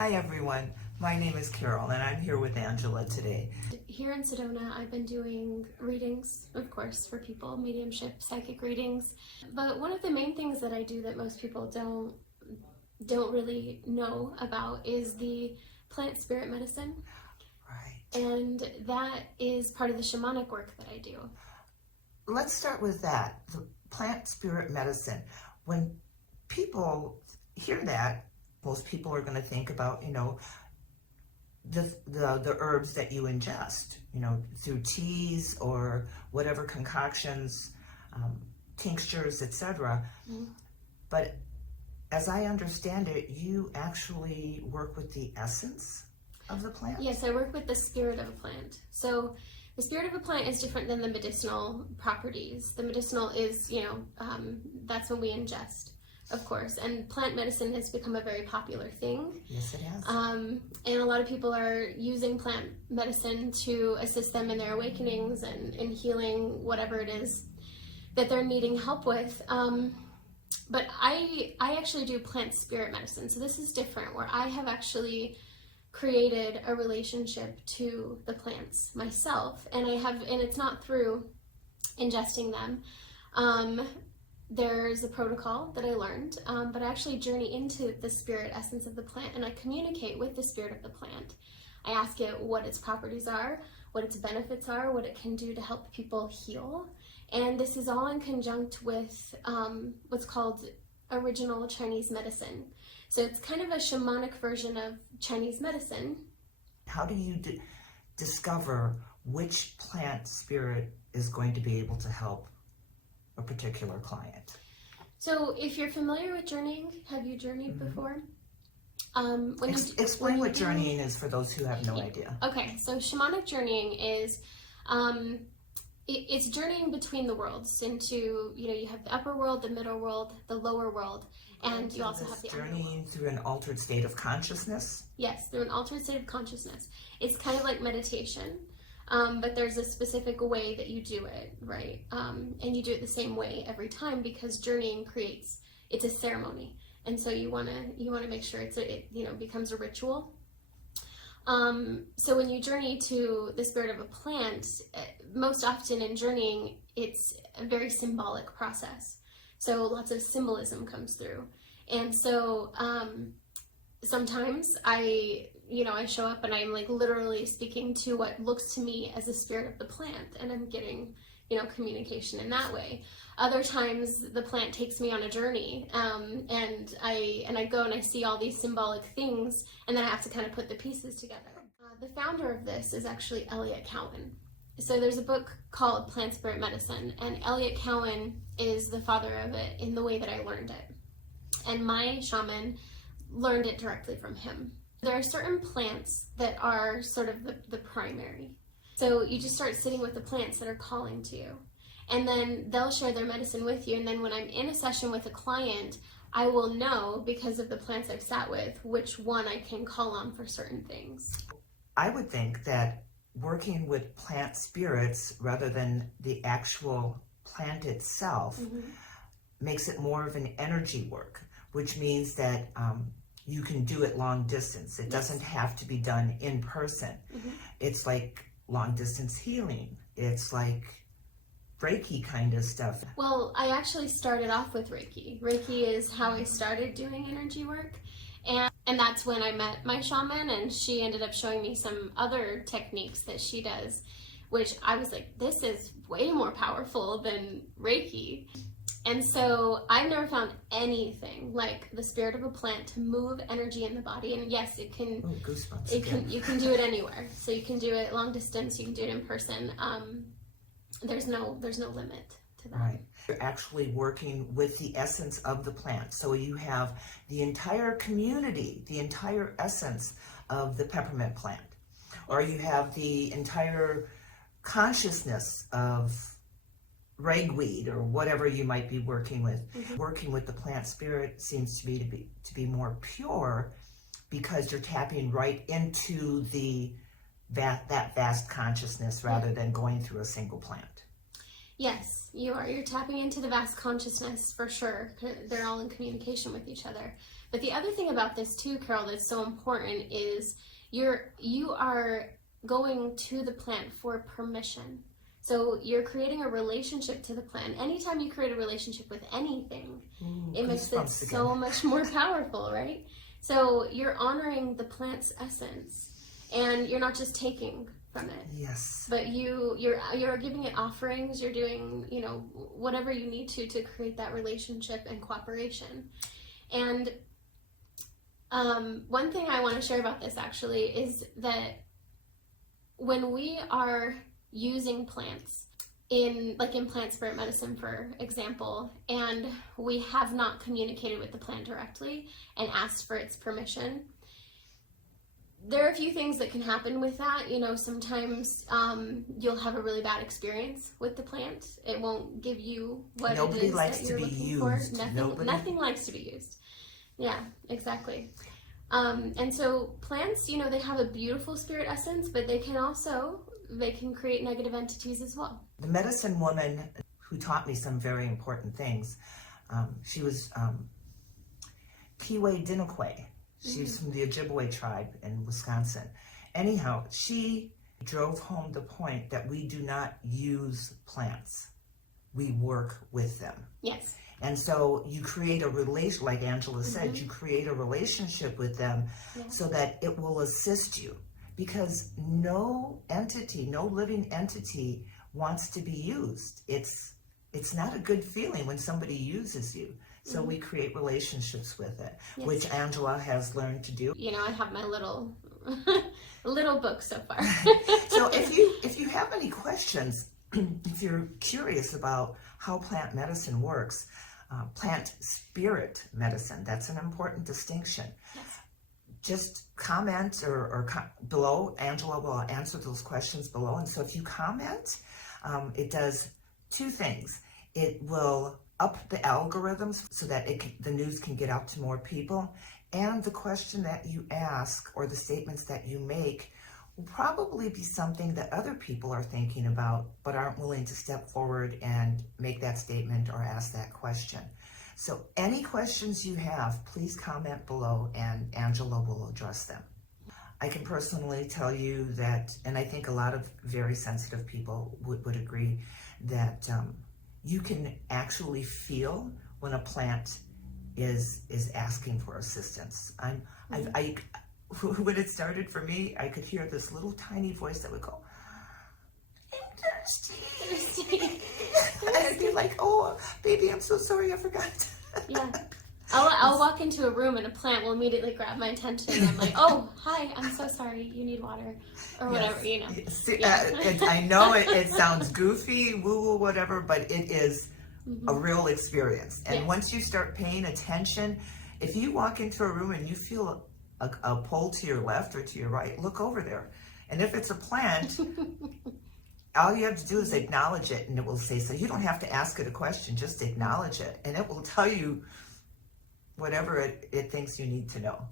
Hi everyone, my name is Carol and I'm here with Angela today. Here in Sedona, I've been doing readings, of course, for people, mediumship, psychic readings. But one of the main things that I do that most people don't really know about is the plant spirit medicine. Right. And that is part of the shamanic work that I do. Let's start with that, the plant spirit medicine. When people hear that, most people are going to think about, the herbs that you ingest, through teas or whatever concoctions, tinctures, etc. Mm-hmm. But as I understand it, you actually work with the essence of the plant? Yes, I work with the spirit of a plant. So the spirit of a plant is different than the medicinal properties. The medicinal is, that's when we ingest, of course. And plant medicine has become a very popular thing. Yes, it has. And a lot of people are using plant medicine to assist them in their awakenings and in healing whatever it is that they're needing help with. But I actually do plant spirit medicine. So this is different, where I have actually created a relationship to the plants myself, and it's not through ingesting them. There's a protocol that I learned, but I actually journey into the spirit essence of the plant, and I communicate with the spirit of the plant. I ask it what its properties are, what its benefits are, what it can do to help people heal. And this is all in conjunct with what's called original Chinese medicine. So it's kind of a shamanic version of Chinese medicine. How do you discover which plant spirit is going to be able to help a particular client? So if you're familiar with journeying, have you journeyed before? Explain what journeying is for those who have no idea. Okay, so shamanic journeying is it's journeying between the worlds into, you have the upper world, the middle world, the lower world, and you also have the journeying through an altered state of consciousness. Yes, through an altered state of consciousness. It's kind of like meditation, but there's a specific way that you do it, right? And you do it the same way every time, because journeying it's a ceremony, and so you want to make sure it becomes a ritual. So when you journey to the spirit of a plant, most often in journeying, it's a very symbolic process. So lots of symbolism comes through. And so sometimes I show up and I'm like literally speaking to what looks to me as the spirit of the plant, and I'm getting, communication in that way. Other times the plant takes me on a journey, and I go and I see all these symbolic things, and then I have to kind of put the pieces together. The founder of this is actually Elliot Cowan. So there's a book called Plant Spirit Medicine, and Elliot Cowan is the father of it in the way that I learned it. And my shaman learned it directly from him. There are certain plants that are sort of the primary. So you just start sitting with the plants that are calling to you. And then they'll share their medicine with you. And then when I'm in a session with a client, I will know, because of the plants I've sat with, which one I can call on for certain things. I would think that working with plant spirits rather than the actual plant itself makes it more of an energy work, which means that you can do it long distance. It doesn't have to be done in person. It's like long distance healing. It's like Reiki kind of stuff. Well, I actually started off with Reiki. Reiki is how I started doing energy work. And that's when I met my shaman, and she ended up showing me some other techniques that she does, which I was like, this is way more powerful than Reiki. And so I've never found anything like the spirit of a plant to move energy in the body. And yes, it can. Ooh, goosebumps. You can do it anywhere. So you can do it long distance. You can do it in person. There's no limit to that. Right. You're actually working with the essence of the plant. So you have the entire community, the entire essence of the peppermint plant, or you have the entire consciousness of ragweed or whatever you might be working with. Working with the plant spirit seems to be more pure, because you're tapping right into that vast consciousness rather than going through a single plant. Yes, you are. You're tapping into the vast consciousness for sure. They're all in communication with each other. But the other thing about this too, Carol, that's so important is you are going to the plant for permission. So you're creating a relationship to the plant. Anytime you create a relationship with anything, it makes it so much more powerful, right? So you're honoring the plant's essence, and you're not just taking from it. Yes. But you're giving it offerings. You're doing, you know, whatever you need to create that relationship and cooperation. And one thing I want to share about this actually is that when we are using plants in plant spirit medicine, for example, and we have not communicated with the plant directly and asked for its permission, there are a few things that can happen with that. You know, sometimes you'll have a really bad experience with the plant. It won't give you what Nobody it is likes that you're to be looking used. for. Nothing likes to be used. Yeah, exactly. And so plants, you know, they have a beautiful spirit essence, but they can create negative entities as well. The medicine woman who taught me some very important things, she was Kiwe Dinakwe. She's from the Ojibwe tribe in Wisconsin. Anyhow, she drove home the point that we do not use plants. We work with them. Yes. And so you create a relation, like Angela said, you create a relationship with them so that it will assist you. Because no entity, no living entity wants to be used. It's not a good feeling when somebody uses you. So we create relationships with it, which Angela has learned to do. You know, I have my little book so far. So if you have any questions, if you're curious about how plant medicine works, plant spirit medicine, that's an important distinction. Yes. Just comment or below. Angela will answer those questions below. And so if you comment, it does two things. It will up the algorithms so that the news can get out to more people. And the question that you ask or the statements that you make will probably be something that other people are thinking about but aren't willing to step forward and make that statement or ask that question. So any questions you have, please comment below and Angela will address them. I can personally tell you that, and I think a lot of very sensitive people would agree, that you can actually feel when a plant is asking for assistance. When it started for me, I could hear this little tiny voice that would go, "I'm thirsty." I'd be like, "Oh, baby, I'm so sorry, I forgot." Yeah. I'll walk into a room and a plant will immediately grab my attention. And I'm like, "Oh, hi, I'm so sorry. You need water," or whatever, you know. I know it sounds goofy, woo-woo, whatever, but it is a real experience. And once you start paying attention, if you walk into a room and you feel a pull to your left or to your right, look over there. And if it's a plant, all you have to do is acknowledge it and it will say so. You don't have to ask it a question, just acknowledge it and it will tell you whatever it thinks you need to know.